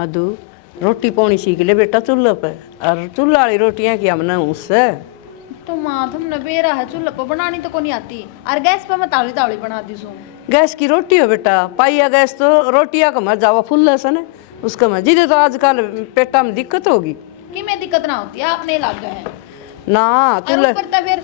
मधु रोटी पानी सीख ले बेटा चूल्हे पे, और चूल्हा वाली रोटियां क्या बनाऊं उससे। तो माँ तुमने बेरा है चूल्हे पर बनानी तो को नहीं आती, और गैस पे मैं तावली तावली बना दी सो। गैस की रोटी हो बेटा, पाइया गैस तो रोटियां का मजा जावा फुल सन है उसका मैं जिदे तो आजकल पेटा में दिक्कत होगी कि मैं दिक्कत ना होती है, आपने लग गए हैं ना और चूल्हे। ऊपर तो फिर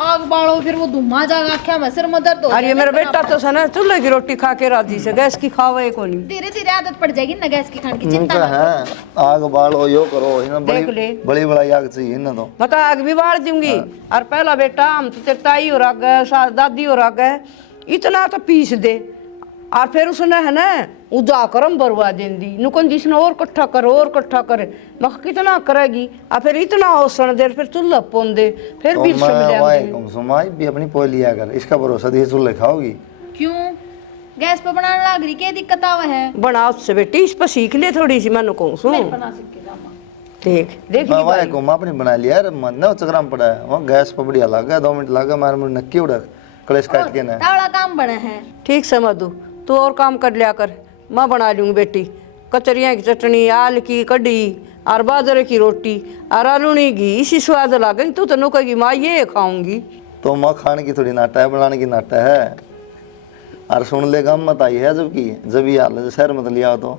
आग बालो, फिर वो धुआं जागा आख्या में सिर में दर्द हो अरे ये मेरा बेटा तो सन चूल्हे की रोटी खा के राजी से, गैस की खावे को नहीं। धीरे धीरे आदत पड़ जाएगी ना गैस की खाने की, चिंता इनका मत है आग बालो यो करो, इन्हें देख बड़ी ले। बड़ी बड़ा आग चाहिए इन्हें तो। मैं तो आग भी बाढ़ दूंगी। और पहला बेटा हम तो तेरी ताई हो रहा गए, दादी हो रहा गए, इतना तो पीस दे, और फिर उसने है ना उजा करम बरवा देंदी नुकन जिसने और कट्ठा करे और कट्ठा करे, मैं कितना करेगी, और फिर इतना ओसण दे, फिर चूल्हा पोन दे, फिर तो भी मैं कम सुमाई भी अपनी पोई लिया कर, इसका भरोसा दिए चूल्हे खाओगी। क्यों गैस पे बनाने लग रही, क्या दिक्कत आवा है? बना उससे बेटी, इस पर सीख ले थोड़ी सी, मैं कहूँ सू मैं बना सकती हूँ। देख देख मैं वाई को अपनी बना लिया यार, मन ना चक्राम पड़ा है वो गैस पर बढ़िया लगा, 2 मिनट लगा मार मुझे नक्की उड़ा कलेश काट के ना। तावड़ा काम बना है। ठीक से मधु तू और काम कर लिया कर, मैं बना लूँगी बेटी कचरियाँ की चटनी, आल की कढ़ी, और बाजरे की रोटी, और आलूनी घी, इसी स्वाद लागेगी। तू तो नुकेगी माँ ये खाऊंगी। तो माँ खाने की थोड़ी नाटा है, बनाने की नाटा है। और सुन ले गम मत आई है जब ये हाल शहर में तो लिया तो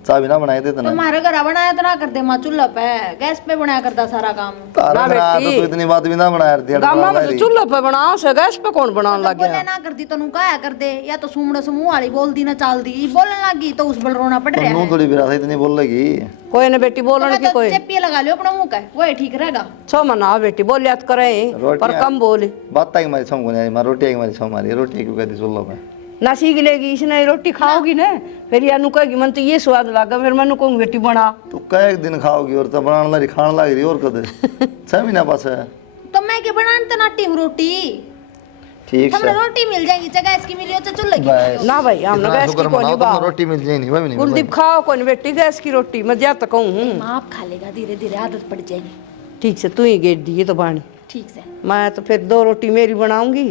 चाय भी ना बनाए थे तना। तुम्हारे घर बनाया तो ना करते माँ, चूल्हा पे गैस पे बनाया करता सारा काम। तारा बना तो तू इतनी बात भी ना बना दिया। गामा में तो चूल्हे पे बनाओ से, गैस पे कौन बनाने लग बोले गया। ना करती तो नुकाया कर दे, या तो सुमड़े से मुंह वाली बोल दी ना चाल दी, बोलने लगी तो उस बल रोना पड़ रहा है। थोड़ी बिरा इतनी बोल लगी कोई ना बेटी बोलने की कोई चेपिया लगा लियो अपना मुंह का, वही ठीक रहेगा। छो मना बेटी बोल याद करे पर कम बोले। बात की मारी छम को नहीं मार रोटी की मारी छम मारी रोटी क्यों कहती चूल्हा पे ना सीख लेगी इसने, रोटी खाओगी ना फिर या नुकेगी मन तो ये स्वाद लगा, फिर मैं कहूँगी बेटी बना। तू कई दिन खाओगी और तो बनाने लगी खाने लग रही और कदे 6 महीना पास है। तो मैं क्या बनाने तो नाटी हूँ रोटी, ठीक हमने से रोटी मिल जाएगी, चाहे गैस की मिली हो चाहे चूल्हे की मिली हो। ना भाई हमने गैस की कोनी बात, रोटी मिल जाएगी भाई नहीं कुलदीप खाओ कोनी बेटी गैस की रोटी, मैं ज्यादा कहूँ। माँ आप खा लेगा, धीरे धीरे आदत पड़ जाएगी। ठीक से तू ही गेट दिए तो बाणी, ठीक से मैं तो फिर 2 रोटी मेरी बनाऊंगी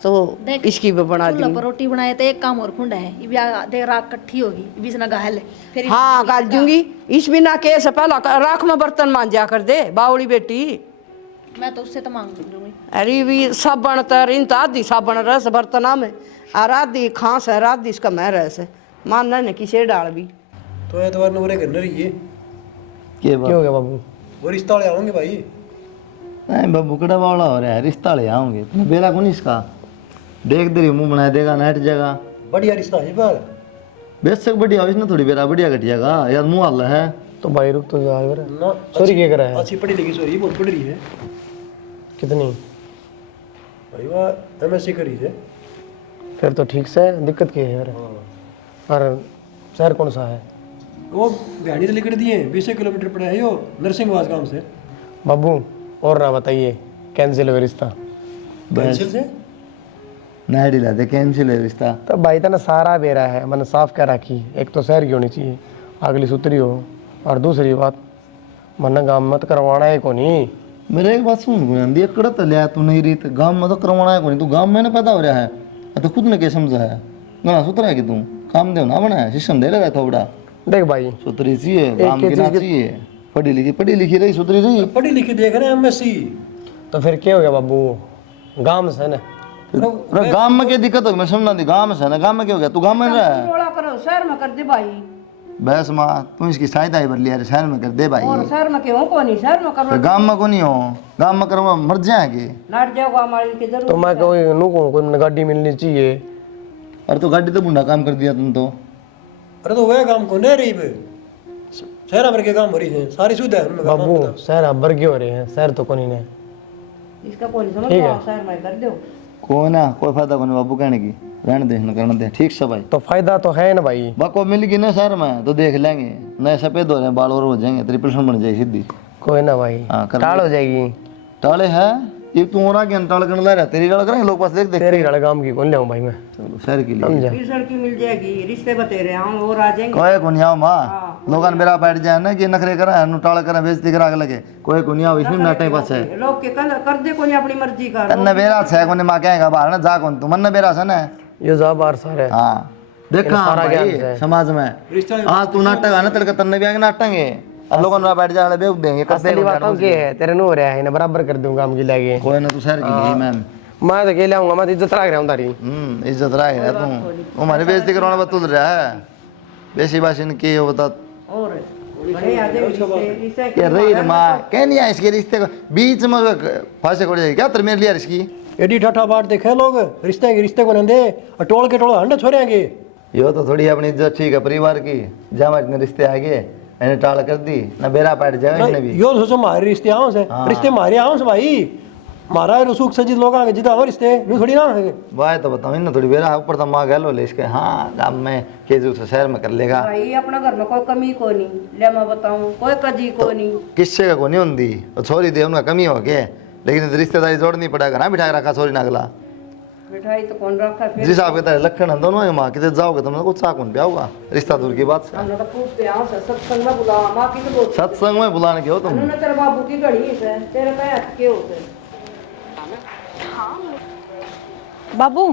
तो देख, इसकी भी बना चूल्हा दूंगी। पर रोटी बनाए तो एक काम और खुंडा है, ये भी देख राख इकट्ठी होगी, ये भी इसने गाल फिर हाँ गाल दूंगी, इस बिना के से पहला राख में बर्तन मांजा कर दे बावली बेटी। मैं तो उससे तो मांग लूंगी। अरे भी साबण तर इन तो आधी साबण रस बर्तना में, और आधी खांस है, आधी इसका मैं रस है, मानना ने किसे डाल भी। तो एतवार नवरे करने रही है के क्या हो गया बाबू? वो रिश्ता वाले आओगे भाई। नहीं बाबू कड़ा वाला हो रहा है, रिश्ता ले आओगे तुम्हें बेला कौन इसका देख दे मुंह बना देगा नेट जगह बढ़िया रिश्ता है पर बेशक बढ़िया हो, इसने थोड़ी बेरा बढ़िया घट जाएगा यार मुंह हाल है। तो भाई रुक तो जा यार। ना सॉरी क्या करा है? अच्छी पढ़ी लिखी सॉरी बहुत पढ़ रही है कितनी? भाई वह एमएससी करी है। फिर तो ठीक से दिक्कत की है यार। और शहर कौन सा है? वो गाड़ी तो लिख दिए 20 किलोमीटर पड़ा है यो नरसिंहवास गांव से। बाबू और ना बताइए, कैंसिल हो रिश्ता। कैंसिल से नहीं ढीला दे कैंसिल है रिश्ता। तो भाई था ना सारा बेरा है, मैंने साफ कह रखी, एक तो शहर की होनी चाहिए, अगली सुतरी हो, और दूसरी बात मन गाँव मत करवाना है को नहीं। मेरे एक बात सुन गुंदी एकड़ा तो लिया तू नहीं रीत गांव में तो करवाना है कोनी, तू गांव में ना पैदा हो रहा है तो खुद ने क्या समझा है ना सुतरा है कि तू काम दे ना बना है सिस्टम दे लगा थोड़ा। देख भाई सुतरी चाहिए काम की ना चाहिए, पढ़ी लिखी रही सुतरी रही। पढ़ी लिखी देख रहे हैं एमएससी। तो फिर क्या हो गया बाबू, गाँव से है ना। गांव में क्या दिक्कत होगी मैं समझा दी, गांव में से ना गांव में क्या हो गया तू गांव में रहा है। रोड़ा करो शहर में कर दे भाई, बस माँ तू इसकी सहायता ही भर लिया शहर में कर दे भाई। और शहर में क्यों को नहीं, शहर में करो गांव में को नहीं हो, गांव में करो मर जाएंगे। लड़ जाओगा हमारी की जरूर। तो मैं कोई नू को कोई गाड़ी मिलनी चाहिए। अरे तो गाड़ी तो बुढ़ा काम कर दिया तुम तो। अरे तो वह काम को नहीं रही बे, शहर भर के काम हो रही है, सारी सुविधा है उनमें। बाबू शहर बर्गे हो रहे हैं, शहर तो कोनी ने। इसका कोई समझ ठीक है। आओ शहर में कर दो। कोई ना कोई फायदा को नहीं बाबू कहने की, रहने दे ना करने दे। ठीक से भाई तो फायदा तो है ना भाई। बाको मिल गई ना शहर में तो देख लेंगे, नए सफेद हो रहे हैं बाल और हो जाएंगे, 3% बन जाएगी सीधी। कोई ना भाई, हाँ, कर टाल हो जाएगी। टाले है ये तू हो रहा कि टाल करने ला रहा तेरी टाल करेंगे लोग पास देख देख। तेरी गाड़ काम की कौन ले भाई मैं, चलो शहर के लिए समझा। फिर सड़की मिल जाएगी, रिश्ते बतेरे हम और आ जाएंगे। कोई को नहीं आओ माँ, लोगों ने मेरा बैठ जाए ना कि नखरे करा टाल करा बेइज्जती करा के लगे, कोई को नहीं आओ इसमें नाटे पास है। लोग के कर दे कोनी अपनी मर्जी का। तन्ने बेरा से कोने माँ कहेगा बाहर ना जा कौन तू मन बेरा से ना। ये जा बार सारे। हाँ देखा इन सारा भाई, ज्ञान है। समाज में आज तू नाटक आना तेरे का तन्ने भी आएंगे नाटक है और लोगों ने बैठ जाने बेवकूफ देंगे करते असली बातों के है तेरे नो हो रहा है इन्हें बराबर कर दूंगा हम गिलागे कोई ना तू शहर की गई मैम मैं तो अकेले आऊंगा मैं तो इज्जत रख रहा हूँ तारी इज्जत रहा है तू हमारी बेइज्जती करवाना बतूल रहा है बेसी बात इनकी हो बता और बड़े आदमी रिश्ते ये रही रे माँ कह नहीं आया इसके रिश्ते को बीच में फांसे कोड़ जाएगी क्या तेरे मेरे लिया इसकी एडी ठठा बाट देखे लोग रिश्ते के रिश्ते को नंदे और टोल के टोल हंडे छोड़ेंगे। यो तो थोड़ी अपनी इज्जत ठीक है परिवार की जहाँ इतने रिश्ते आ गए मैंने टाल कर दी ना बेरा पैट जाएगा इसने भी यो सोचो हमारे रिश्ते आओ से रिश्ते मारे आओ से भाई मारा रसूख से जित लोग आगे जिता हमारे रिश्ते यूं थोड़ी ना है। वाह तो बताओ इन थोड़ी बेरा ऊपर तो माँ गैलो ले इसके हाँ अब मैं केजू से शहर में कर लेगा भाई अपना घर में कोई कमी को नहीं ले मैं बताऊं कोई कजी को नहीं किससे का को नहीं होती और छोरी दे उनका कमी हो के लेकिन रिश्तेदारी जोड़नी पड़ेगा ना बिठा रखा छोरी नागला मिठाई तो कौन रखा फिर जिस आपके तरह लखन है दोनों माँ कितने जाओगे तुम कुछ साकुन पे आओगा रिश्ता दूर की बात से हमने तो पूछते आओ से सत्संग में बुला मां की तो बोल सत्संग में बुलाने के हो तुम उन्होंने तेरे बाबू की घड़ी से तेरे पे के होते बाबू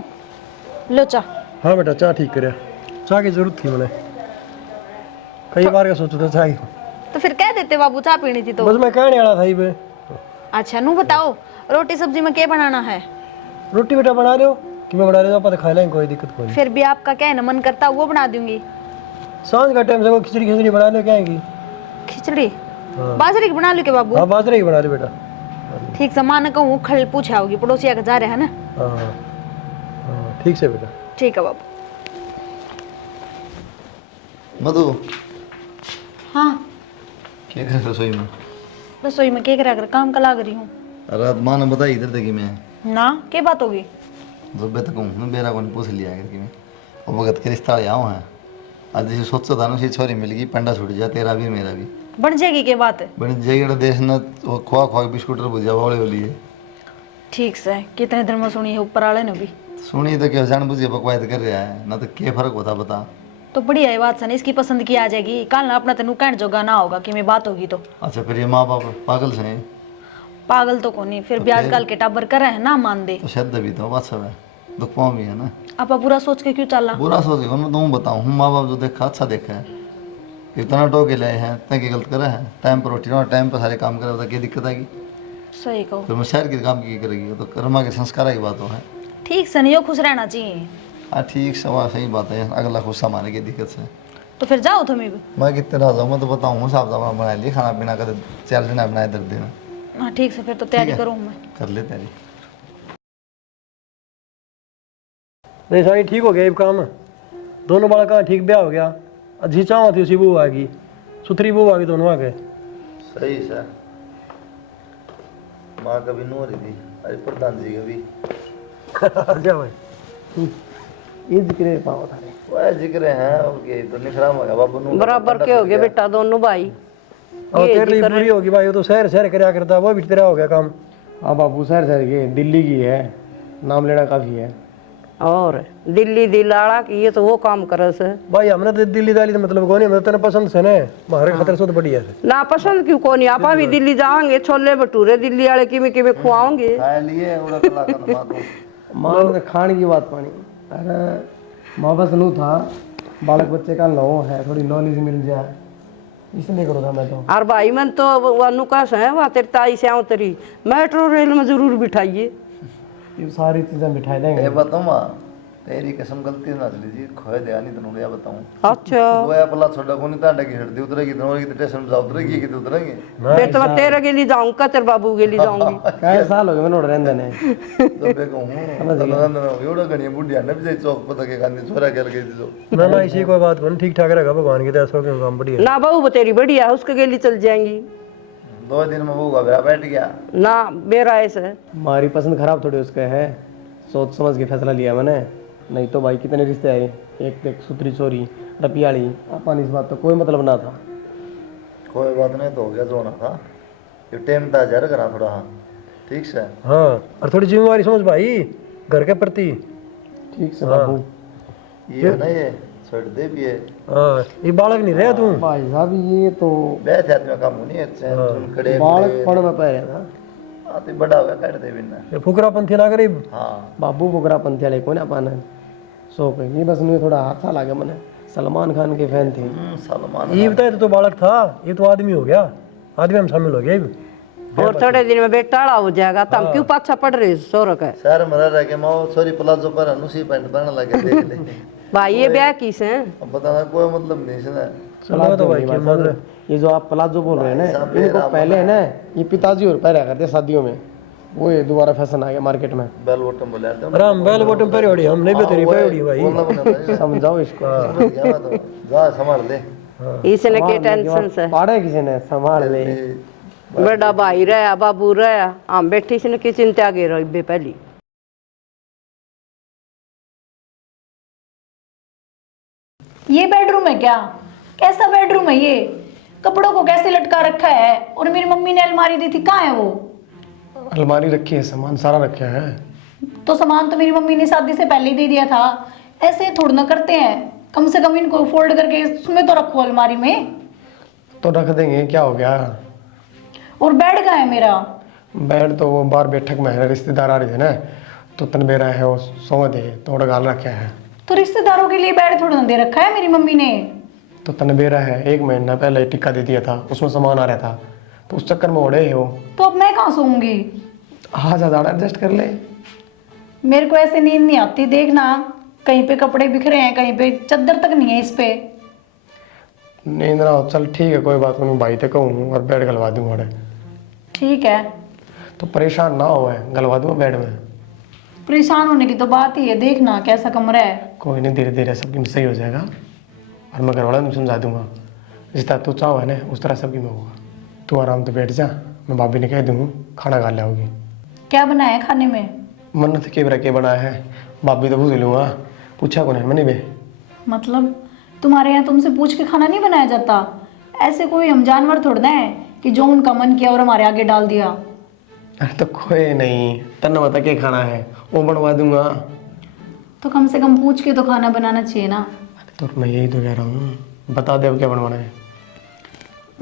लो चा। हाँ बेटा चाय ठीक करे चाय की जरूरत थी मैंने कई बार का सोचा था चाय की। तो फिर कह देते बाबू चाय पीनी थी तो। बस मैं कहने वाला था ही बे अच्छा नू बताओ रोटी सब्जी में क्या बनाना है? रोटी बेटा बना रहे हो कि मैं बना रहे हो आप तो खा लेंगे कोई दिक्कत कोई नहीं। फिर भी आपका क्या है ना मन करता वो बना दूंगी। सांझ का टाइम से कोई खिचड़ी खिचड़ी बना लो क्या आएगी। खिचड़ी बाजरे की बना लो के बाबू? हाँ बाजरे की बना लो बेटा। ठीक से माँ ने कहूँ खल पूछा होगी पड़ोसिया का जा रहे है ना। हाँ हाँ ठीक से बेटा। ठीक है बाबू। मधु हाँ क्या कर रसोई में रसोई में क्या करा कर काम का लाग रही हूँ। अरे माँ ने बताई इधर देखी मैं ना क्या बात होगी? जब बे तक हूँ बेरा को पूछ लिया करके मैं और भगत के रिश्ता आऊँ है आज जैसे सोचो था ना छोरी मिल गई पंडा छूट जा तेरा भी मेरा भी बन जाएगी क्या बात है? बन जाएगा देश न वो खोआ खोआ बिस्कुट भुजिया वाले वाली है ठीक से कितने दिन में सुनी है ऊपर वाले ने भी। सुनी तो क्या जान बुझिए बकवायद कर रहा है ना तो क्या फर्क होता बता। तो बढ़िया है बात सन इसकी पसंद की आ जाएगी कल ना अपना तेनू कहने जोगा ना होगा कि मैं बात होगी तो। अच्छा फिर ये माँ बाप पागल से पागल तो कौन फिर भी आजकल के टाबर कर रहे हैं ना मान दे तो शब्द भी तो बात सब है दुख पाऊँ भी है ना। आप पूरा सोच के क्यों चलना? बुरा सोचे मैं तुम बताऊँ हूँ माँ बाप जो देखा अच्छा देखा है इतना टोके लाए हैं इतना की गलत करा है टाइम पर रोटी टाइम पर सारे काम करे बता क्या दिक्कत आएगी। सही कहो। फिर मैं शहर के काम की करेगी तो कर्मा के संस्कार की बात हो है। ठीक से नहीं हो खुश रहना चाहिए। हाँ ठीक सवा सही बात है अगला खुद संभालने की दिक्कत से तो फिर जाओ तुम्हें भी। मैं कितने रह जाऊँ मैं तो बताऊँ साहब साहब बना लिए खाना पीना कर चल देना बनाए दर्द देना। हाँ ठीक से फिर तो तैयारी करूँ मैं। कर ले तैयारी। नहीं सारी ठीक हो गया अब काम दोनों बालक का ठीक ब्याह हो गया अच्छी चाह थी उसी बहू आ गई सुथरी बहू आ गई दोनों आ गए। सही सर माँ कभी नो रही थी अरे प्रधान जी कभी क्या भाई ये जिक्र पाओ थारे वह जिक्र है ओके तो निखराम हो गया बाबू नो बराबर के हो गए बेटा दोनों भाई। और तेरी पूरी होगी भाई वो तो शहर शहर कराया करता वो भी तेरा हो गया काम। हाँ बाबू शहर शहर के दिल्ली की है नाम लेना काफ़ी है। और दिल्ली दिलाड़ा की ये तो वो काम करे से भाई हमने तो दिल्ली दाली तो मतलब कौन है तेरे पसंद से ने हमारे खतर से तो बढ़िया है ना पसंद क्यों को नहीं आपा भी दिल्ली जाएंगे छोले भटूरे दिल्ली वाले किमें खुआओगे खाए लिए उड़ा कला का माँ को माँ ने खाने की बात पानी अरे माँ बस नू था बालक बच्चे का नो है थोड़ी नॉलेज मिल जाए इसलिए करो था मैं तो। और भाई मन तो अनुकाश है वहाँ तेरी ताई से तेरी मेट्रो रेल में जरूर बिठाइए ये सारी चीज़ें बिठाई देंगे। ये बताऊँ माँ तेरी कसम गलती ना चली जी खोए देगा नहीं तो या बताऊँ अच्छा वो अपना छोटा को नहीं तांडा की हड्डी उतरेगी तो स्टेशन में उतरेगी कि उतरेंगे फिर तो मैं तेरे के लिए जाऊंगा तेरे बाबू के लिए जाऊंगी कई साल हो गए मैंने रहने ने तो बे कहूँ एवढा गणी बुढ़िया ने भी चौक पता के गांधी छोरा खेल गई थी जो ना ना इसी कोई बात कौन ठीक ठाक रहेगा भगवान की दया से काम बढ़िया। ना बहू तेरी बढ़िया है उसके के लिए चल जाएंगी 2 दिन में वो घबरा बैठ गया ना बेरा ऐसे हमारी पसंद खराब थोड़ी उसका है सोच समझ के फैसला लिया मैंने नहीं तो भाई कितने रिश्ते आए एक सुथरी चोरी रपियाली अपन इस बात तो कोई मतलब ना था। कोई बात नहीं तो हो गया जो होना था ये टाइम था जर करा थोड़ा हाँ ठीक से हाँ और थोड़ी जिम्मेवारी समझ भाई घर के प्रति। ठीक से बाबू ये है ना ये छोड़ दे भी है हाँ ये बालक नहीं रहा तू भाई साहब ये तो बैठ आदमी काम होनी है चैन खड़े बालक पढ़ में पै रहा था आते बड़ा हो गया काट दे बिना ये फुकरापंथी ना करी। हाँ बाबू बुगरा पंथी वाले कौन अपन शौक है नहीं, बस मुझे थोड़ा हाथ सा गया मैंने। सलमान खान के फैन थे। सलमान ये बताए तो बालक था, ये तो आदमी हो गया, आदमी हम शामिल हो गया ये। और थोड़े दिन में बेटाड़ा हो जाएगा तो हम क्यों पाछा पड़ रहे सोरक है शहर में रह के माँ छोरी प्लाजो पर अनुसी पैंट पहनने लगे देख ले। भाई ये ब्याह किस है अब बताना कोई मतलब नहीं इसने। चलो तो भाई क्या मतलब ये जो आप प्लाजो बोल रहे हैं ना, इनको पहले है ना ये पिताजी और पहना करते शादियों में, वो ये दोबारा फैशन आ गया मार्केट में। बेल बॉटम बोले आते राम बेल बॉटम पे ओढ़ी, हम नहीं तेरी पे ओढ़ी भाई। बोलना बना समझाओ इसको। समझ गया मैं तो। जा संभाल दे। इसने के टेंशन से पाड़े किसी ने संभाल ले। बड़ा भाई रहा बाबू रहा हम बैठी इसने की चिंता गे रही पहली। ये बेडरूम है क्या? कैसा बेडरूम है ये? कपड़ों को कैसे लटका रखा है? और मेरी मम्मी ने अलमारी दी थी, कहाँ है वो? अलमारी रखी है, सामान सारा रखा है। तो सामान तो मेरी मम्मी ने शादी से पहले ही दे दिया था। ऐसे थोड़ा ना करते हैं, कम से कम इनको फोल्ड करके उसमें तो रखो अलमारी में। तो रख देंगे, क्या हो गया। और बेड कहाँ है मेरा? बेड तो वो बाहर बैठक में है, रिश्तेदार आ रहे थे ना, तो तनबेरा है वो सो दे तो गाल रखा है। तो रिश्तेदारों के लिए बेड थोड़ा ना दे रखा है मेरी मम्मी ने। तो तनबेरा है, 1 महीना पहले ही टिक्का दे दिया था, उसमें सामान आ रहा था, तो उस चक्कर में ओढ़े है वो। तो अब मैं कहाँ सोऊंगी? हाँ ज़्यादा एडजस्ट कर ले। मेरे को ऐसे नींद नहीं आती, देखना कहीं पे कपड़े बिखरे हैं, कहीं पे चादर तक नहीं है इस पे। नींद ना हो, चल ठीक है कोई बात नहीं, भाई तक कहूँ और बेड गलवा दूँ ओढ़े। ठीक है, तो परेशान ना हो, गलवा दूँ बेड में। परेशान होने की तो बात ही है, देखना कैसा कमरा है। कोई नहीं, धीरे धीरे सबकी में सही हो जाएगा, और मैं घरवाला में समझा दूंगा। जिस तरह तू चाहो है ना उस तरह सबकी में होगा। तू आराम से बैठ जा, मैं भाभी ने कह दूँगा खाना खा लाओगी। क्या बनाया है खाने में? मन्नत के बरा के बनाया है, भाभी तो पूछ लूँगा, पूछा कौन है मैंने बे। मतलब तुम्हारे यहाँ तुमसे पूछ के खाना नहीं बनाया जाता? ऐसे कोई हम जानवर थोड़ा ना है कि जो उनका मन किया और हमारे आगे डाल दिया। अरे तो कोई नहीं, तन्ना बता के खाना है वो बनवा दूंगा। तो कम से कम पूछ के तो खाना बनाना चाहिए ना। तो मैं यही तो कह रहा हूँ, बता दे अब क्या बनवाना है।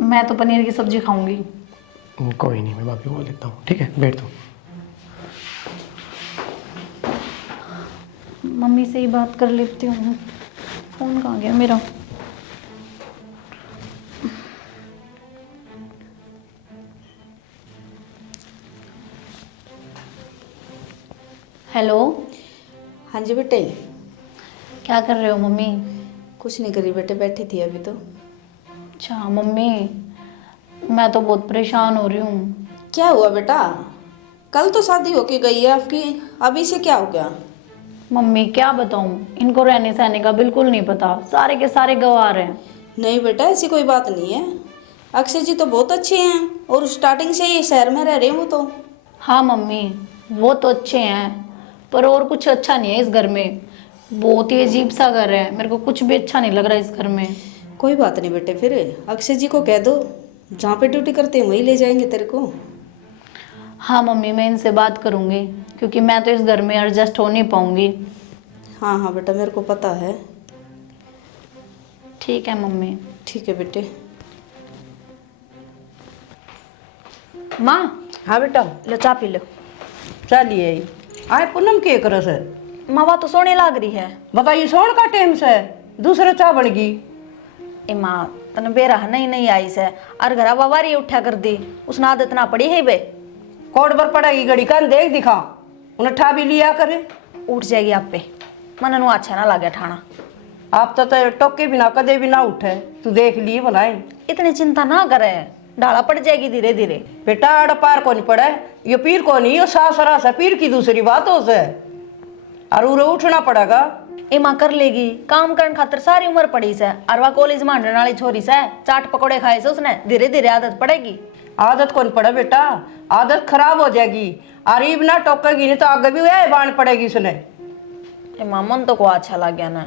मैं तो पनीर की सब्जी खाऊंगी। कोई नहीं, मैं भाभी को बोल देता हूँ, ठीक है बैठ दो। मम्मी से ही बात कर लेती हूँ। फोन कहाँ गया मेरा? हेलो। हाँ जी बेटे। क्या कर रहे हो मम्मी? कुछ नहीं करी बेटे, बैठी थी अभी तो। अच्छा मम्मी, मैं तो बहुत परेशान हो रही हूँ। क्या हुआ बेटा? कल तो शादी होके गई है आपकी, अभी से क्या हो गया? मम्मी क्या बताऊँ, इनको रहने सहने का बिल्कुल नहीं पता, सारे के सारे गंवार हैं। नहीं बेटा ऐसी कोई बात नहीं है, अक्षय जी तो बहुत अच्छे हैं और स्टार्टिंग से ही शहर में रह रहे हैं वो तो। हाँ मम्मी वो तो अच्छे हैं, पर और कुछ अच्छा नहीं है इस घर में। बहुत ही अजीब सा घर है, मेरे को कुछ भी अच्छा नहीं लग रहा है इस घर में। कोई बात नहीं बेटे, फिर अक्षय जी को कह दो जहाँ पे ड्यूटी करते हैं वहीं ले जाएंगे तेरे को। हाँ मम्मी मैं इनसे बात करूँगी, क्योंकि मैं तो इस घर में एडजस्ट हो नहीं पाऊँगी। हाँ हाँ बेटा मेरे को पता है। ठीक है मम्मी। ठीक है बेटे। माँ हाँ बेटा लो चाय पी लो। चलिए आए पूनम के करस है माँ तो सोने लाग रही है। बताइए सोन का टाइम से दूसरे चा बन गई। ए माँ तने बेरा नहीं नहीं आई से, और घर बाबारी उठा कर दी, उसने आदत ना पड़ी है बे। कोड पर पड़ेगी घड़ी कान देख दिखा उन्हें ठा भी लिया करे। उठ जाएगी आप पे, मन नु अच्छा ना लगे ठाना। आप तो टोके बिना कदे भी ना उठे, तू देख लिए भलाए। इतनी चिंता ना करे, ढाला पड़ जाएगी धीरे धीरे। बेटा अड़ पार को नहीं पड़े, ये पीर को नहीं, ये सासरा से पीर की दूसरी बात हो से, और उरे उठना पड़ेगा। ए माँ कर लेगी, काम करने खातर सारी उम्र पड़ी से, अरवा कॉलेज में हंडने वाली छोरी से, चाट पकौड़े खाए से उसने, धीरे धीरे आदत पड़ेगी। आदत कौन पड़े बेटा, आदत खराब हो जाएगी, अरीब ना टोकेगी नहीं तो आगे भी वह बांध पड़ेगी उसने। ए माँ मन तो को अच्छा लग गया ना।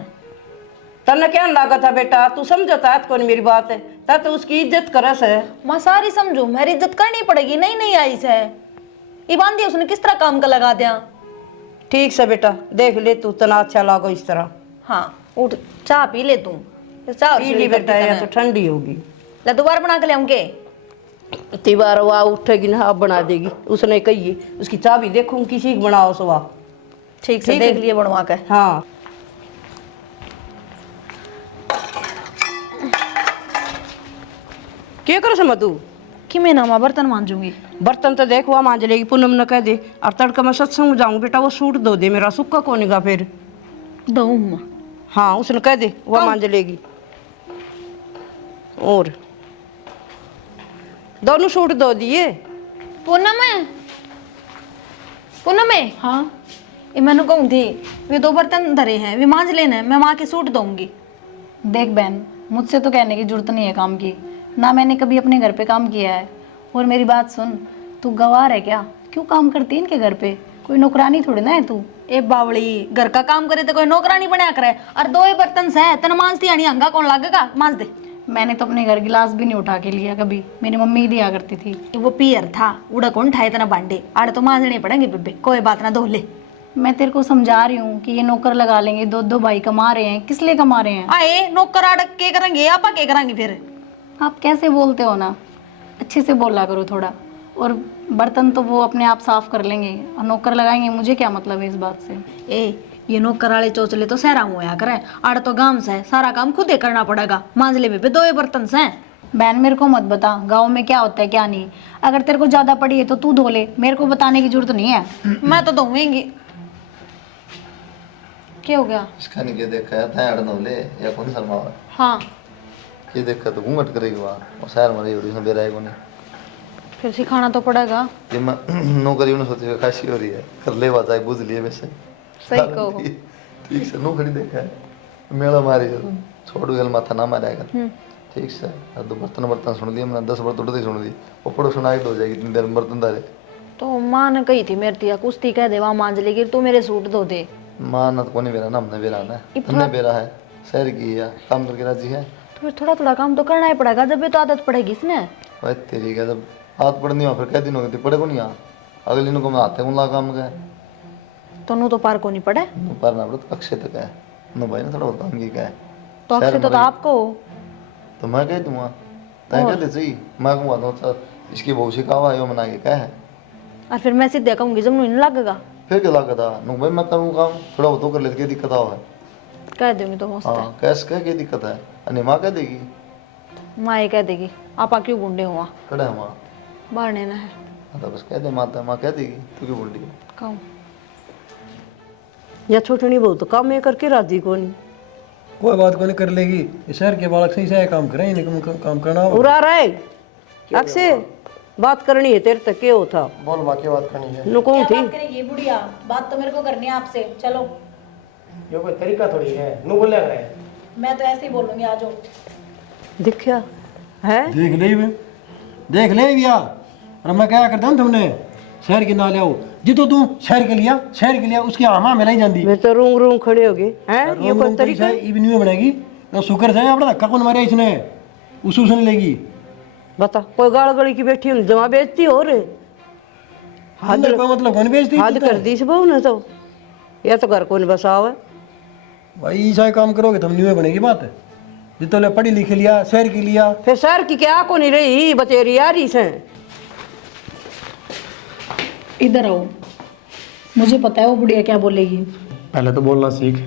तन्ने क्या लगा था बेटा, तू समझता है कौन मेरी बात है, ता तो उसकी इज्जत करस है। माँ सारी समझू, मेरी इज्जत करनी पड़ेगी, नहीं नहीं आई से ये बांधी उसने किस तरह काम का लगा दिया। ठीक से बेटा देख ले, तू तना अच्छा लागो इस तरह। हाँ उठ चाह पी ले तू, चाह पी ली बेटा, या तो ठंडी होगी। ले दोबारा बना के ले उनके। तिबार वह उठेगी ना अब बना देगी, उसने कही उसकी चाबी देखूं किसी की बनाओ सुबह। ठीक से ठीक है। देख लिए बनवा के। हाँ क्या कर समा तू कि मैं ना बर्तन मांजूंगी। बर्तन तो देख वहाँ मांज लेगी, पूनम न कह दे। और तड़का मैं सत्संग जाऊँ बेटा, वो सूट दो दे मेरा, सुक्का कोनेगा फिर। दो अम्मा। हाँ उसने कह दे, वह मांज लेगी। और दोनों सूट दो दिए। पूनम है, पूनम है। हाँ ये मैंने कहूँ थी वे 2 बर्तन धरे हैं, वे मांज लेना है, मैं माँ के सूट दूंगी। देख बहन, मुझसे तो कहने की जरूरत नहीं है काम की, ना मैंने कभी अपने घर पे काम किया है। और मेरी बात सुन, तू गवार है क्या? क्यों काम करती है इनके घर पे? कोई नौकरानी थोड़ी ना है तू। ए बावड़ी, घर का काम करे तो कोई नौकरानी बनाया करे। और 2 ही बर्तन से है, तना मांजती आनी, हंगा कौन लागेगा? मांज दे। मैंने तो अपने घर गिलास भी नहीं उठा के लिया कभी, मेरी मम्मी ही दिया करती थी। वो पियर था, उड़ा कौन ठाए तना भांडे, आड़ तो मांजने पड़ेंगे बेबे, कोई बात ना, धो ले। मैं तेरे को समझा रही हूँ कि ये नौकर लगा लेंगे, 2 भाई कमा रहे हैं, किस लिए कमा रहे हैं? आए नौकर अड़क के करेंगे, आप क्या करेंगे फिर? आप कैसे बोलते हो ना, अच्छे से बोला करो थोड़ा। और बर्तन तो वो अपने आप साफ कर लेंगे, और नौकर लगाएंगे, मुझे क्या मतलब है इस बात से? ये नौकर वाले चोचले तो सहरा हुआ करे, आड़ तो गांव से सारा काम खुद ही करना पड़ेगा। मांज ले बेबे, 2 ही बर्तन से। बहन मेरे को मत बता गाँव में क्या होता है क्या नहीं। अगर तेरे को ज्यादा पड़ी है तो तू धो ले, मेरे को बताने की जरूरत नहीं है। मैं तो धोऊंगी। क्या हो गया? इसका नहीं क्या देखा है, था अड़नो ले या कौन शर्मा। हाँ ये देखा तो घूंघट करेगी वहाँ, और शहर में रही उसने बेरा को नहीं। फिर सिखाना तो पड़ेगा। ये मैं नौकरी उन्हें सोची खासी हो रही है, कर ले बात आई बुझ लिए वैसे। सही कहो। ठीक से नौकरी देखा है, मेला मारी छोड़ गल माथा ना मारा कर। ठीक से 2 बर्तन सुन लिए मैंने, 10 बर्तन उड़ते सुन ली, वो पड़ो सुनाई हो जाएगी इतनी देर में बर्तन धारे। तो माँ ने कही थी मेरे तिया कुश्ती कह दे वहाँ मांज लेगी, तू मेरे सूट धो दे। माँ न को नहीं बेरा ना, हमने बेरा ना, हमने बेरा है, शहर की है, काम करके राजी है। तो थोड़ा थोड़ा काम तो करना ही पड़ेगा, जब भी तो आदत पड़ेगी इसने। भाई तेरी क्या, जब हाथ पड़नी हो फिर कह दिन होगी पड़े को नहीं आ, अगले दिन को मैं हाथे को ला काम का तो नू तो पार को नहीं पड़े, पर ना पड़े तो अक्षय तक है नो भाई ना, थोड़ा बहुत काम की क्या है तो अक्षय तो आपको हो। तो मैं कह दूंगा, तय कह दे सही, मैं कहूँगा तो इसकी बहू से कहा है मना के क्या है। और फिर मैं सीधे कहूँगी जब नहीं लगेगा, फिर क्या लागत था नो भाई, मैं करूँ काम थोड़ा बहुत तो कर लेते, क्या दिक्कत आ है। कह दूंगी तो होता है। हाँ कैसे क्या दिक्कत है, अने माँ कह देगी, माँ ये कह देगी आपा क्यों गुंडे हुआ, कड़ा है माँ, बाहर नेना है। तो बस कह दे माता, माँ कह देगी तू क्यों बोल रही है। कहूँ या छोटनी बहुत काम ये करके राजी को नहीं। कोई बात को नहीं कर लेगी, ये शहर के बालक सही से काम करें, इन्हें काम करना होगा। उड़ा रहे अक्षय, बात करनी है तेरे तक, क्या होता बोल माँ की बात करनी है। नु कहूँ थी। करेगी बुढ़िया, बात तो मेरे को करनी है आपसे, चलो। ये कोई तरीका थोड़ी है, नू बोले रहे। मैं तो ऐसे ही बोलूंगी, आ जाओ। दिखा है देख ले भैया, और मैं क्या करता हूँ तुमने शहर के ना ले आओ, जितो तू शहर के लिया उसकी आमा मिलाई जाती मैं तो रूम रूम खड़े हो गए हैं। ये कोई तरीका इवनिंग बनेगी तो शुक्र से अपना धक्का कौन मारे इसने, उसने लेगी। बता, कोई गाड़ गड़ी की बैठी हूँ जमा बेचती हो रे, हद कोई मतलब कौन बेचती हद कर दी इस बहू ने तो, या तो घर को नहीं बसाओ है। भाई ऐसा काम करोगे तुम न्यू बनेगी बात, जितो ले पढ़ी लिखी लिया शहर की लिया। फिर शहर की क्या को नहीं रही बतेरी यारी से। इधर आओ, मुझे पता है वो बुढ़िया क्या बोलेगी। पहले तो बोलना सीख,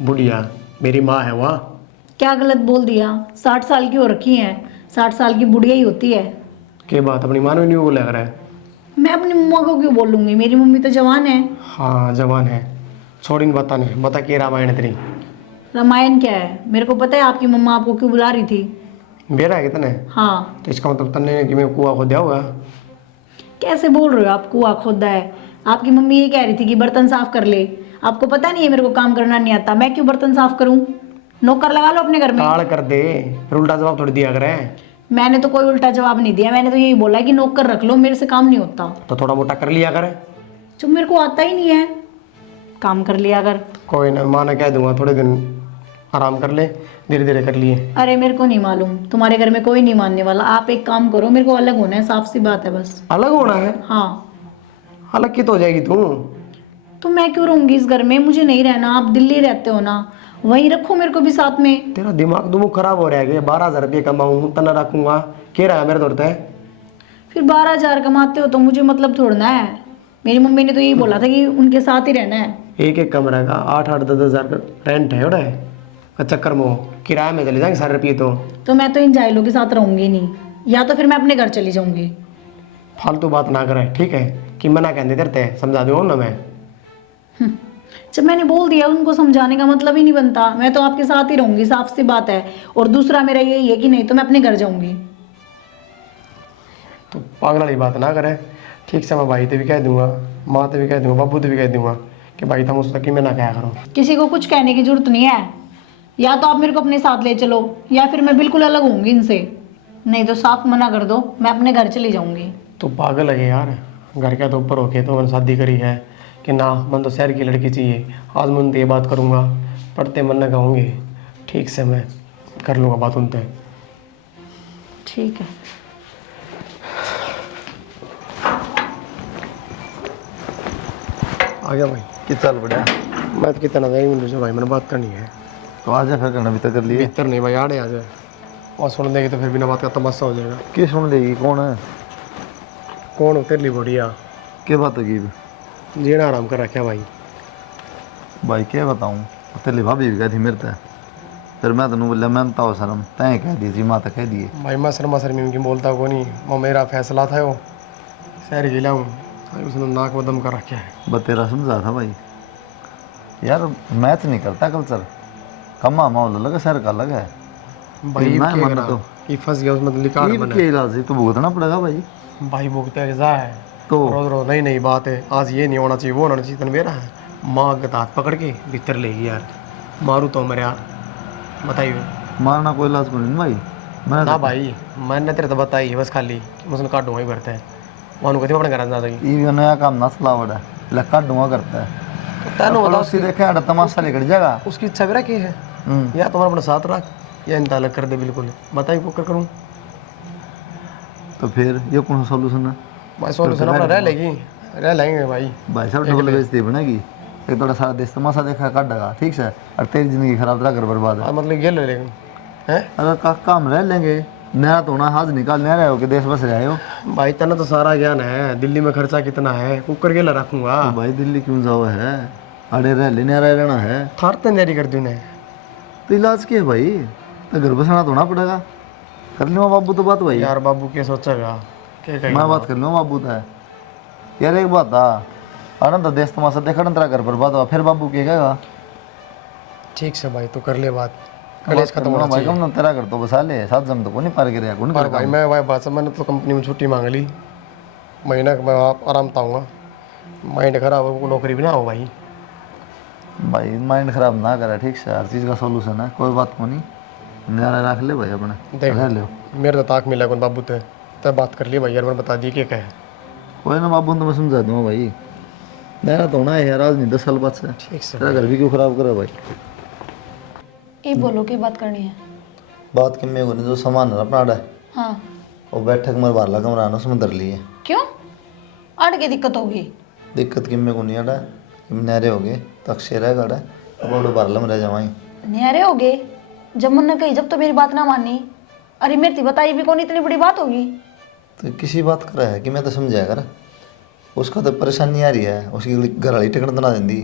बुढ़िया मेरी माँ है वहाँ। क्या गलत बोल दिया, 60 साल की हो रखी है, 60 साल की बुढ़िया ही होती है। के बात अपनी माँ ने नहीं बोला कर है। मैं अपनी मम्मा को क्यों बोलूंगी, मेरी मम्मी तो जवान है। हाँ जवान है, छोड़ इन बता नहीं बता के रामायण तेरी। रामायण क्या है, मेरे को पता है आपकी मम्मा आपको क्यों बुला रही थी। बेरा है कितने, हाँ तो इसका मतलब तन्ने कि मैं कुआ खोदा होगा। कैसे बोल रहे हो आप, कुआ खोदा है। आपकी मम्मी ये कह रही थी कि बर्तन साफ कर ले, आपको पता नहीं है मेरे को काम करना नहीं आता, मैं क्यों बर्तन साफ करूं, नौकर लगा लो अपने घर में। टाल कर दे, फिर उल्टा जवाब थोड़ी दिया करे। मैंने तो कोई उल्टा जवाब नहीं दिया, मैंने तो यही बोला कि नौकर रख लो, मेरे से काम नहीं होता। तो थोड़ा मोटा कर लिया करे। जो मेरे को आता ही नहीं है, काम कर लिया अगर। कोई ना, माँ ने कह दूंगा थोड़े दिन आराम कर ले, धीरे धीरे कर लिए। अरे मेरे को नहीं मालूम, तुम्हारे घर में कोई नहीं मानने वाला। आप एक काम करो, मेरे को अलग होना है, साफ सी बात है बस। अलग होना है? हाँ। अलग की तो हो जाएगी तू। तो मैं क्यों रहूंगी इस घर में, मुझे नहीं रहना। आप दिल्ली रहते हो ना, वहीं रखो मेरे को भी साथ में। तेरा दिमाग दुमुख खराब हो रहा है, 12,000 रुपये कमाऊँ तना रखूंगा, कह रहा है मेरे दौड़ता है। फिर 12,000 कमाते हो तो मुझे मतलब छोड़ना है। मेरी मम्मी ने तो यही बोला था कि उनके साथ ही रहना है। एक एक कमरा का 8-8, 10-10 का रेंट है उड़ा चक्कर में, किराए में चले जाएंगे सारे रुपये। तो मैं तो इन जाइलों के साथ रहूंगी नहीं, या तो फिर मैं अपने घर चली जाऊंगी। फालतू बात ना करे, ठीक है? कि मना कहते करते हैं, समझा दूँ ना मैं। जब मैंने बोल दिया, उनको समझाने का मतलब ही नहीं बनता। मैं तो आपके साथ ही रहूंगी, साफ सी बात है। और दूसरा मेरा यही है कि नहीं तो मैं अपने घर जाऊंगी। तो पागल वाली बात ना करे, ठीक से? मैं भाई तो भी कह दूंगा, माँ तो भी कह दूंगा, बाबू तो भी कह दूंगा कि भाई तुम उसका कि मैं ना क्या करो। किसी को कुछ कहने की जरूरत नहीं है। या तो आप मेरे को अपने साथ ले चलो, या फिर मैं बिल्कुल अलग होंगी इनसे। नहीं तो साफ मना कर दो, मैं अपने घर चली जाऊंगी। तो पागल लगे यार, घर के तो ऊपर होके तो मैंने शादी करी है कि ना, मन तो शहर की लड़की चाहिए। आज मैं उनसे ये बात करूँगा, पढ़ते मन न कहूँगी, ठीक से मैं कर लूँगा बात उनसे। ठीक है। आ गया भाई। कि चल बढ़िया। मैं तो कितना नहीं मिल रहा भाई, मैंने बात करनी है। तो आ जा फिर, करना भी तो कर लिए। भीतर नहीं भाई, आड़े आ जाए और सुन देगी तो फिर बिना बात का तमाशा हो जाएगा। क्या सुन लेगी? कौन है? कौन हो तेरी बढ़िया? क्या बात होगी? जीना आराम कर रखा भाई। भाई क्या बताऊँ, तेरी भाभी भी कही थी मेरे से, फिर मैं तेन बोलिया मैं तो शर्म तैं कह दी थी, माँ तो कह दिए। भाई मैं शर्मा शर्मी उनकी बोलता को नहीं, वो मेरा फैसला था। वो शहर गिला हूँ, उसने नाक में दम कर रखा है। बस तेरा समझा था भाई यार, मैच नहीं करता कल्चर, कमा माहौल अलग है, शहर का अलग है भाई ना। क्या मन करा? तो ये फंस गया उसमें, तो लिखा ईब के इलाज से तो भुगतना पड़ेगा भाई। भाई भुगते जा है तो रोज रोज नई नई बात है। आज ये नहीं होना चाहिए, वो होना चाहिए, तन मेरा है। माँ के हाथ पकड़ के भीतर ले गई यार, मारू तो मेरे यार, बताइए। मारना कोई इलाज को नहीं भाई। मैं ना भाई, मैंने तेरे तो बताई है बस खाली, मुझे काटूंगा ही भरते हैं। वहाँ कहती अपने घर ना जाएगी। ये नया काम ना चलावट है, लक्का डूंगा करता है। तेन बता, पड़ोसी देखे अड़ा तमाशा लेकर जाएगा। उसकी इच्छा भी रखी है या तुम्हारा अपने साथ रख, या इनता अलग कर दे बिल्कुल। बताइए वो कर करूँ? तो फिर ये कौन सा सोल्यूशन है? भाई सोल्यूशन अपना रह लेगी, रह लेंगे भाई। भाई साहब डबल बेइज्जती बनेगी। एक थोड़ा सारा देश तमाशा देखा काट देगा, ठीक से, और तेरी जिंदगी खराब रहा, घर बर्बाद है। मतलब ये ले लेंगे हैं? अगर काम रह लेंगे, नया तो होना, हाथ निकाल नया रहे हो कि देश बस रहे हो। भाई तना तो सारा ज्ञान है, दिल्ली में खर्चा कितना है, कुकर के ला रखूंगा। तो भाई दिल्ली क्यों जाओ है, अरे रह ले, नया रहना है। थार तैयारी कर दी उन्हें। तो इलाज क्या है भाई? तो घर बसाना तो होना पड़ेगा। कर लूँगा बाबू तो बात भाई। यार बाबू क्या सोचेगा, क्या कहेगा? मैं बात कर लूँगा बाबू तो है यार। एक बात था, अरे तो देश तमाशा देखा ना, तेरा घर बर्बाद हुआ, फिर बाबू क्या कहेगा? ठीक से भाई, तो कर ले बात, कलेश खत्म होना भाई। चाहिए। कम तेरा घर तो बसा ले, साथ जम तो को नहीं पार के रहा कौन पर कर भाई मैं भाई बात, मैंने तो कंपनी में छुट्टी मांग ली, महीना मैं आराम ताऊँगा। माइंड खराब हो, नौकरी भी ना हो भाई। भाई माइंड खराब ना करे, ठीक से, हर चीज़ का सोल्यूशन है, कोई बात को नहीं। नया रख ले भाई अपने, देख रह ले। मेरे तो ताक मिला कौन बाबू ते, तब बात कर ली भाई यार, मैंने बता दी क्या है। कोई ना बाबू, तो मैं समझा दूँगा भाई। नया तो होना है यार, आज नहीं 10 साल बाद से। ठीक से तेरा घर भी क्यों खराब करे भाई? ये बोलो की बात करनी है। बात कि मेरे को नहीं, जो सामान है अपना है हाँ, वो बैठक में बारला कमरा ना, उसमें धर लिए। क्यों? आड़ की दिक्कत होगी? दिक्कत कि मेरे को नहीं अड़ा, नहरे हो गए तो अक्षय रह गड़ा, अब वो बारला में रह जावाई। न्यारे हो गए? जब मन ने कही, जब तो मेरी बात ना मानी। अरे मेरी बताई भी कौन, इतनी बड़ी बात होगी? तो किसी बात कर है कि मैं तो समझाया कर, उसका तो परेशानी आ रही है, उसकी घर वाली टिकट बना देंगी।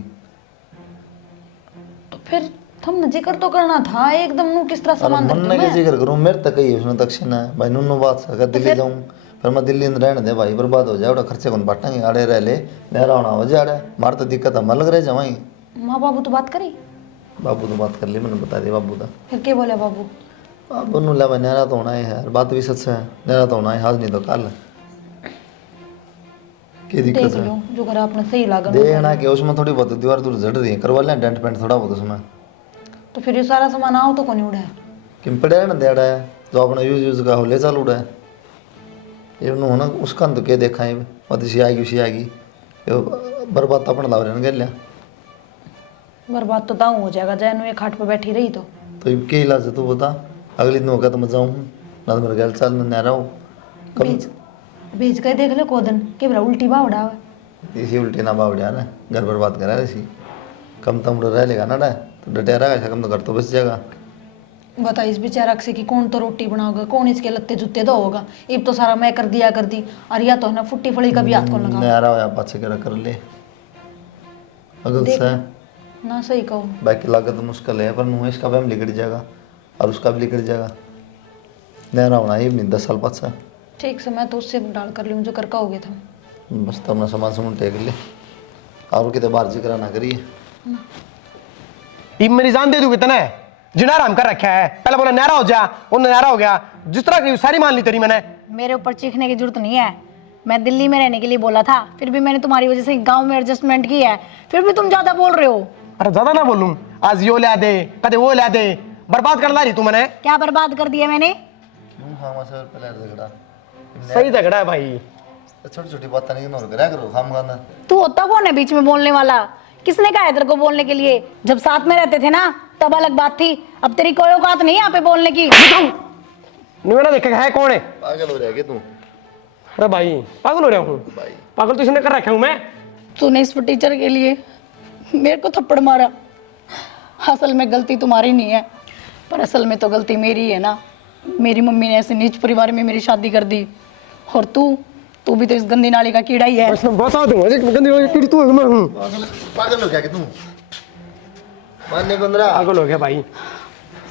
तो फिर तुमने जिक्र तो करना था एकदम, नु किस तरह और सामान मन धर ने दूं क्या मैं? जिक्र करूँ, मेरे तक ही उसने तक है भाई, नूनू बात अगर दिल्ली जाऊँ, फिर मैं दिल्ली में रहने दे भाई, बर्बाद हो जाए, उड़ा खर्चे कौन बांटेंगे, आड़े रह ले, नहरा होना हो जाए, मार तो दिक्कत है, लग रहे जावाई। माँ बाबू तो बात करी? बाबू तो बात कर ली, मैंने बता दिया बाबू का। फिर क्या बोला बाबू? अब उन्होंने लगा नहरा तो होना ही है, बात भी सच है, नहरा तो होना है, आज नहीं तो कल। क्या दिक्कत देख है? लो जो घर आपने सही लगा। देखना कि उसमें थोड़ी बहुत दीवार दूर जड़ रही है, करवा लें डेंट पेंट थोड़ा बहुत उसमें। तो फिर ये सारा सामान आओ तो कौन उड़ा है? किम पड़ा है ना देड़ा है, जो अपना यूज का हो ले चालू उड़ा है। ये उन्होंने उसका तो क्या देखा है, मत सी आएगी ये बर्बाद तो अपना लाभ रहने गया। बर्बाद तो दाऊ हो जाएगा, जैन एक खाट पे बैठी रही तो ये क्या इलाज है तू बता? अगले दिन होगा तो मैं जाऊँ ना, तो मेरे घर चल ना रहा हूँ भेज भेज कर देख ले कोदन के बरा उल्टी बावड़ा है। इसी उल्टी ना बावड़िया ना, घर बर्बाद करा इसी, कम तो उड़ रह लेगा ना डा, तो डटेरा का कम तो घर तो बच जाएगा। बता इस बेचारा से कि कौन तो रोटी बनाओगा, कौन इसके लत्ते जुत्ते दो होगा। अब तो सारा मैं कर दी, और या तो है ना फुट्टी फड़ी का भी हाथ कौन लगा। नया रहा पाछे कर ले अगल से ना सही कहो। बाकी लागत मुश्किल है, पर मुँह इसका भी लिकड़ जाएगा और उसका भी लिकड़ जाएगा। नहरा होना ये नहीं 10 साल 5 साल ठीक से मैं तो उससे डाल कर लूँ जो कर का हो गया था। बस तो अपना सामान सामान टेक ले और कितने बार जिक्र ना करिए। ये मेरी जान दे दूँ कितना है जिना आराम कर रखा है। पहले बोला नहरा हो जा, वो नहरा हो गया, जिस तरह की सारी मान ली तेरी मैंने। मेरे ऊपर चीखने की जरूरत नहीं है। मैं दिल्ली में रहने के लिए बोला था, फिर भी मैंने तुम्हारी वजह से गांव में एडजस्टमेंट की है, फिर भी तुम ज्यादा बोल रहे हो। अरे ज्यादा ना बोलूं, आज यो ला दे कदे वो ला दे, बर्बाद कर ला रही तू मैंने। क्या बर्बाद कर दिया मैंने? हाँ सर पहले झगड़ा सही झगड़ा है भाई। छोटी छोटी बातें नहीं इग्नोर करा करो हम गाना। तू होता कौन है बीच में बोलने वाला? किसने कहा है तेरे को बोलने के लिए? जब साथ में रहते थे ना तब अलग बात थी, अब तेरी कोई औकात नहीं है यहाँ पे बोलने की। मैंने देखा है कौन है? पागल हो रहा तू? अरे भाई पागल हो रहा हूँ? पागल तो इसने कर रखा हूँ मैं। तूने इस टीचर के लिए मेरे को थप्पड़ मारा। असल में गलती तुम्हारी नहीं है, पर असल में तो गलती मेरी है ना। मेरी मम्मी ने ऐसे नीच परिवार में मेरी शादी कर दी, और तू भी तो इस गंदी नाली का कीड़ा ही है। बता दूंगा गंदी नाली कीड़ी तू है, मैं हूँ। पागल हो गया कि तू? मानने को अंदर पागल हो गया भाई।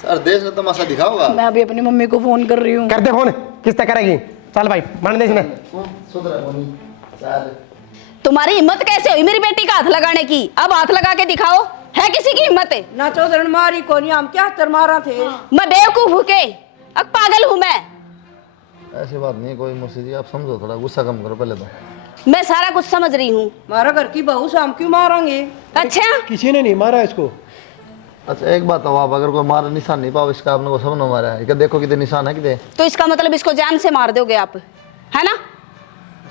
सर देश ने तमाशा दिखाओगा। मैं अभी अपनी मम्मी को फोन कर रही हूँ। कर दे फोन, किस तरह करेगी? चल भाई मान दे इसने। तुम्हारी हिम्मत कैसे हुई मेरी बेटी का हाथ लगाने की? अब हाथ लगा के दिखाओ, है किसी की हिम्मत? है ना चौधरी मारी को नहीं, हम क्या तर मारा थे। मैं बेवकूफ हूँ के? अब पागल हूँ मैं? ऐसी बात नहीं कोई मुर्शी जी, आप समझो, थोड़ा गुस्सा कम करो पहले तो। मैं सारा कुछ समझ रही हूँ। हमारा घर की बहू से हम क्यों मारेंगे? अच्छा किसी ने नहीं मारा इसको। अच्छा एक बात हो, आप अगर कोई मार निशान नहीं पाओ इसका, आपने को सब न मारा है, देखो कितने निशान है कितने। तो इसका मतलब इसको जान से मार दोगे आप, है ना?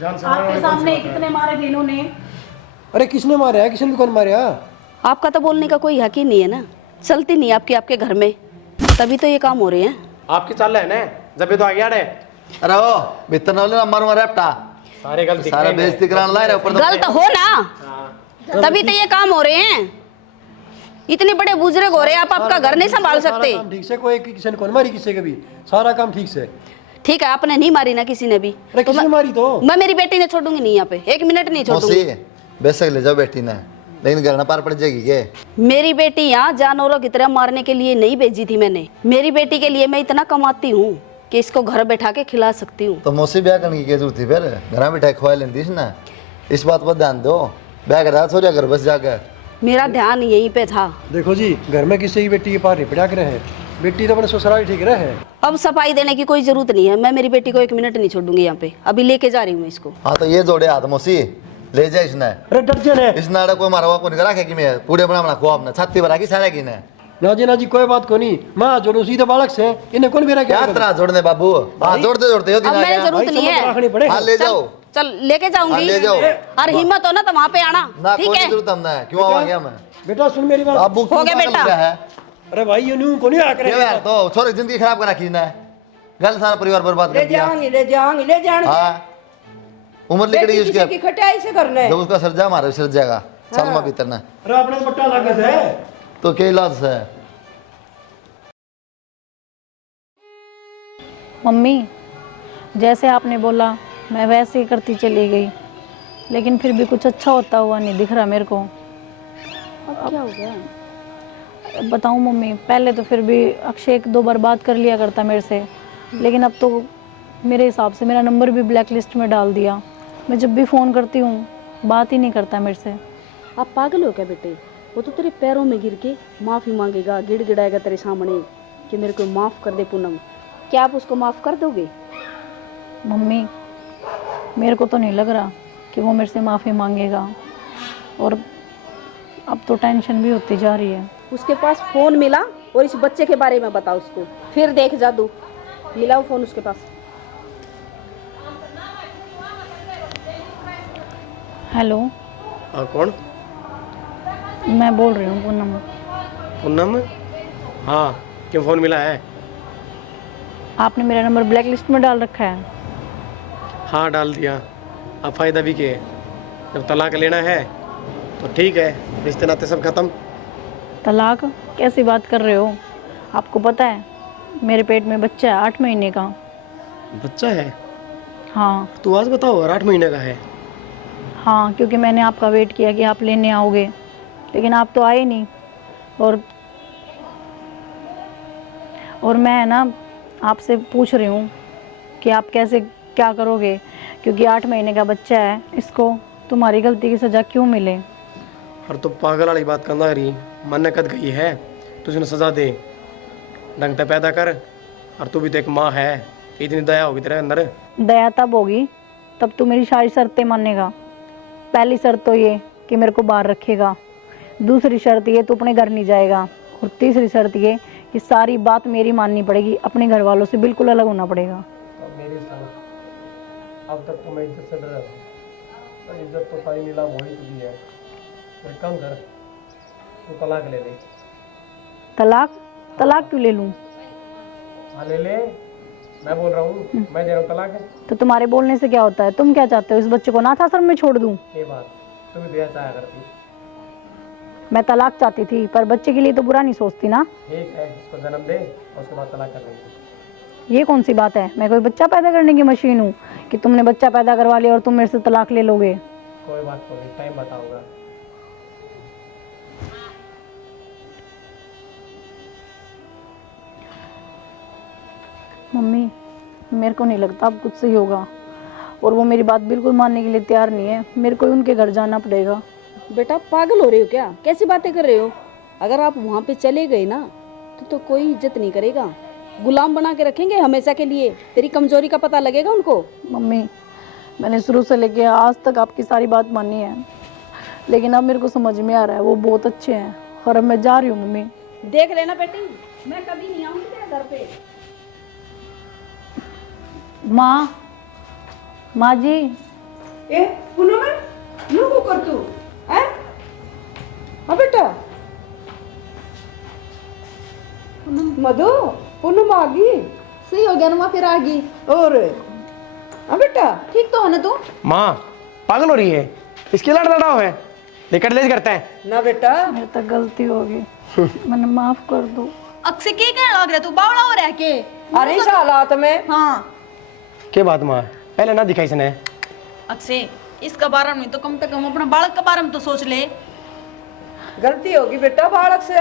आपके सामने कितने मारे थे इन्होंने? अरे किसने मारा है? किसने कौन मारा? आपका तो बोलने का कोई हक ही नहीं है ना, चलती नहीं आपकी आपके घर में, तभी तो ये काम हो रहे हैं। आपकी चाल है ना, जब ये तो आ गया रे। अरे ओ बितर न ले मार मारे अपटा सारे गलती सारा बेइज्जती कराने ला रहे ऊपर। गलत हो ना, तभी तो ये काम हो रहे हैं। इतने बड़े बुजुर्ग हो रहे हैं, आप आपका घर नहीं संभाल सकते। ठीक से कोई किसी ने कौन मारी किसी के भी, सारा काम ठीक से। ठीक है, आपने नहीं मारी ना किसी ने भी। अरे किसने मारी? तो मैं मेरी बेटी ने छोड़ूंगी नहीं यहाँ पे, एक मिनट नहीं छोड़ूंगी। बेशक ले जाओ बेटी ने, लेकिन घर ना पार पड़ जाएगी के? मेरी बेटी यहाँ जानवरों की तरह मारने के लिए नहीं भेजी थी मैंने। मेरी बेटी के लिए मैं इतना कमाती हूँ कि इसको घर बैठा के खिला सकती हूँ। तो मौसी ब्याह करने की क्या जरूरत थी? फिर घर बैठा खवा लेती ना, इस बात पर ध्यान दो। ब्याह करा छोड़ घर बस जाकर। मेरा ध्यान यहीं पे था। देखो जी, घर में किसी की बेटी के पार नहीं पड़ा रहे, बेटी तो अपने ससुराल ठीक रहे। अब सफाई देने की कोई जरूरत नहीं है, मैं मेरी बेटी को एक मिनट नहीं छोड़ूंगी यहाँ पे, अभी लेके जा रही हूँ इसको। हाँ तो ये जोड़े हाथ मौसी ले जाए इसने। अरे डर ने इस नाड़ा कोई मारा हुआ कौन करा कि मैं पूरे बना खो आपने छाती भरा की सारे की ने। ना जी कोई बात को नहीं, माँ जोड़ो सीधे बालक से, इन्हें कौन मेरा क्या तरह जोड़ने बाबू? हाँ जोड़ते जोड़ते अब मैंने जरूरत नहीं है। हाँ ले जाओ, चल लेके हाँ, जाऊंगी। ले जाओ। और हिम्मत हो ना तो वहाँ पे आना, ना ठीक कोई है? जरूरत हमने क्यों आ गया मैं? बेटा सुन मेरी बात। बाबू हो गया बेटा। है अरे भाई ये न्यू को नहीं आकर ये यार तो छोरे जिंदगी खराब करा की ना, गल सारा परिवार बर्बाद ले कर दिया। जाएंगे ले जाएंगे ले जाएंगे। हाँ उम्र लिखड़ी बेटी किसी की उसके, खटाई से करना है। जब उसका सर्जा मारे सर जाएगा साल में भीतर ना, अरे अपने तो पट्टा लागत है। तो क्या इलाज है? मम्मी जैसे आपने बोला मैं वैसे ही करती चली गई, लेकिन फिर भी कुछ अच्छा होता हुआ नहीं दिख रहा मेरे को। अब क्या हो गया? बताऊं मम्मी, पहले तो फिर भी अक्षय 1-2 बार बात कर लिया करता मेरे से, लेकिन अब तो मेरे हिसाब से मेरा नंबर भी ब्लैक लिस्ट में डाल दिया। मैं जब भी फ़ोन करती हूँ बात ही नहीं करता मेरे से। आप पागल हो क्या बेटे? वो तो तेरे पैरों में गिर के माफ़ी मांगेगा, गिड़गिड़ाएगा तेरे सामने कि मेरे को माफ़ कर दे पूनम। क्या आप उसको माफ़ कर दोगे? मम्मी मेरे को तो नहीं लग रहा कि वो मेरे से माफ़ी मांगेगा, और अब तो टेंशन भी होती जा रही है। उसके पास फ़ोन मिला और इस बच्चे के बारे में बताओ उसको, फिर देख जादू। मिलाओ फ़ोन उसके पास। हेलो। हाँ कौन? मैं बोल रही हूँ पूनम। पूनम? हाँ क्यों फोन मिला है? आपने मेरा नंबर ब्लैक लिस्ट में डाल रखा है। हाँ डाल दिया। अब फ़ायदा भी क्या है? जब तलाक लेना है तो ठीक है, रिश्ते नाते सब खत्म। तलाक? कैसी बात कर रहे हो? आपको पता है मेरे पेट में बच्चा है 8 महीने का। बच्चा है? हाँ तू आज बताओ, 8 महीने का है? हाँ, क्योंकि मैंने आपका वेट किया कि आप लेने आओगे, लेकिन आप तो आए नहीं। और मैं ना आपसे पूछ रही हूँ कि आप कैसे क्या करोगे, क्योंकि 8 महीने का बच्चा है, इसको तुम्हारी गलती की सज़ा क्यों मिले। और तो पागल वाली बात करना रही, मन ने कद गई है तुझे न सजा दे, ढंग से पैदा कर। और तू भी तो एक माँ है, इतनी दया होगी तेरे अंदर। दया तब होगी तब तू मेरी सारी शर्तें मानेगा। पहली शर्त तो ये कि मेरे को बाहर रखेगा, दूसरी शर्त ये तू अपने घर नहीं जाएगा, और तीसरी शर्त ये कि सारी बात मेरी माननी पड़ेगी, अपने घर वालों से बिल्कुल अलग होना पड़ेगा। अब मेरी सुन, अब तक तो मैं इज्जत से डर रहा था, पर इज्जत तो सारी नीलाम हो ही चुकी है। फिर कम कर, तू तलाक ले ले। तलाक? तलाक क्यों ले लूँ? हाँ ले ले, मैं बोल रहा हूँ, मैं दे रहा हूँ तलाक। तो तुम्हारे बोलने से क्या होता है? तुम क्या चाहते हो, इस बच्चे को नाथ आश्रम में छोड़ दूँ? ये बात तू भी बेहद चाहा करती। मैं तलाक चाहती थी, पर बच्चे के लिए तो बुरा नहीं सोचती ना। ठीक है, इसको जन्म दे और उसके बाद तलाक कर लेंगे। ये कौन सी बात है? मैं कोई बच्चा पैदा करने की मशीन हूँ कि तुमने बच्चा पैदा करवा लिया और तुम मेरे से तलाक ले लोगे? कोई बात नहीं, टाइम बताऊंगा। मम्मी, मेरे को नहीं लगता अब कुछ सही होगा, और वो मेरी बात बिल्कुल मानने के लिए तैयार नहीं है। मेरे को उनके घर जाना पड़ेगा। बेटा पागल हो रहे हो क्या? कैसी बातें कर रहे हो? अगर आप वहाँ पे चले गए ना तो कोई इज्जत नहीं करेगा, गुलाम बना के रखेंगे हमेशा के लिए। तेरी कमजोरी का पता लगेगा उनको। मम्मी, मैंने शुरू से लेके आज तक आपकी सारी बात मानी है, लेकिन अब मेरे को समझ में आ रहा है वो बहुत अच्छे हैं, और अब मैं जा रही हूँ। मम्मी देख लेना बेटी, मैं कभी नहीं आऊंगी तेरे घर पे। माँ जी। ए पुनः मैं यूं को कर तू हैं? हाँ बेटा, मधु पूनम आ गई। सही हो गया ना माँ, फिर आ गई। और हाँ बेटा, ठीक तो है ना तू? माँ पागल हो रही है, इसकी लड़ लड़ाओ है, लेकर ले करते हैं। ना बेटा, मेरे तक गलती हो गई, मैंने माफ कर दो। अक्से के कहने लग रहा तू बावड़ा हो रहा के? अरे इस हालात में हाँ क्या बात माँ, पहले ना दिखाई इसने। अक्से, इसका बारे में तो कम से कम अपना बालक के बारे में तो सोच ले। गलती होगी बेटा बालक से।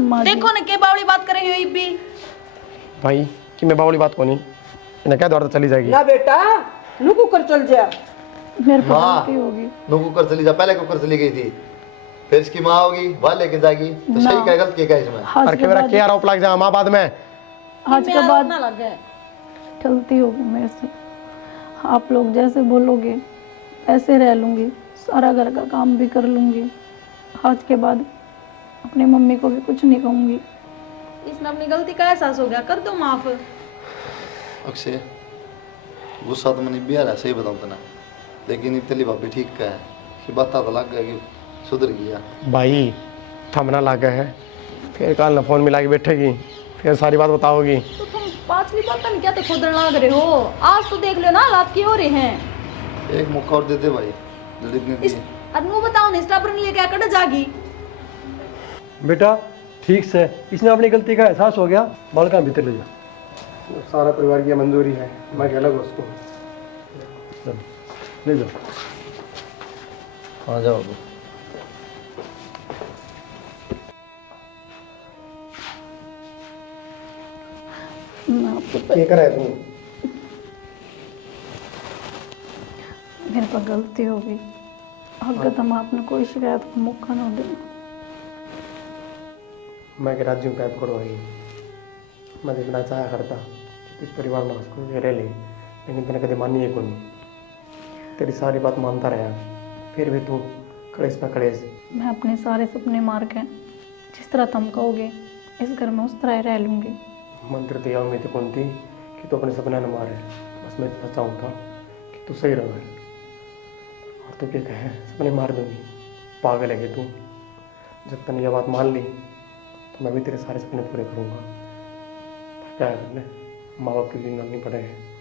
माँ जी, देखो ना के बावड़ी बात कर रही हो ये भी। भाई कि मैं बावली बात को नहीं, इन्हें क्या द्वारा चली जाएगी। ना बेटा, नुकू कर चल जा। मेरे को माँ गलती होगी। नो कुकर चली जा, पहले कुकर चली गई थी, फिर इसकी माँ होगी वह लेके जाएगी, तो सही क्या गलत क्या इसमें। आज और के मेरा बाद, क्या आरोप लग जा माँ बाद में। आज के बाद ना लग गए। गलती होगी मेरे से। आप लोग जैसे बोलोगे ऐसे रह लूँगी, सारा घर का काम भी कर लूँगी। आज के बाद अपनी मम्मी को भी कुछ नहीं कहूँगी। इसने अपनी गलती का एहसास हो गया, कर दो माफ। अक्षय गुस्सा तो मैंने भी आ रहा है, सही बताऊँ तो ना, लेकिन इतनी भाभी ठीक का है कि बात तो लग गया कि सुधर गया। भाई थमना लग गया है, फिर कल ना फोन मिला के बैठेगी, फिर सारी बात बताओगी। तो तुम पांचवी बात नहीं क्या तो खुद लग रहे हो? आज तो देख लो ना हालात की हो रहे हैं। एक मौका और देते भाई, जल्दी इतनी इस अनु बताओ ना, इस टापर नहीं क्या कट जागी। बेटा ठीक से, इसने अपनी गलती का एहसास हो गया, बालका भीतर ले जा। सारा परिवार की मंजूरी है, मैं अलग हूँ उसको। चलो ले जाओ। हाँ जाओ। मैं आपको क्या करा है तुम? मेरे पर गलती होगी, अगर तुम आपने कोई शिकायत का मौका ना देना। मैं कि राज्यों कैद करवाई, मैं देखना चाहा करता इस परिवार में उसको रह ले, लेकिन तूने कभी मानी है कौन। तेरी सारी बात मानता रहा, फिर भी तू कलेश ना कलेश। मैं अपने सारे सपने मार के जिस तरह तुम कहोगे इस घर में उस तरह ही रह लूँगी। मंत्र दिया उम्मीद कौन थी कि तू अपने सपना न मारे, बस मैं इतना चाहूँ था कि तू सही रहे। और तू क्या कहे, सपने मार दूंगी, पागल है कि तू। जब तूने यह बात मान ली तो मैं भी तेरे सारे सपने पूरे करूँगा। पर क्या है, माँ बाप के दिन नहीं पड़े हैं।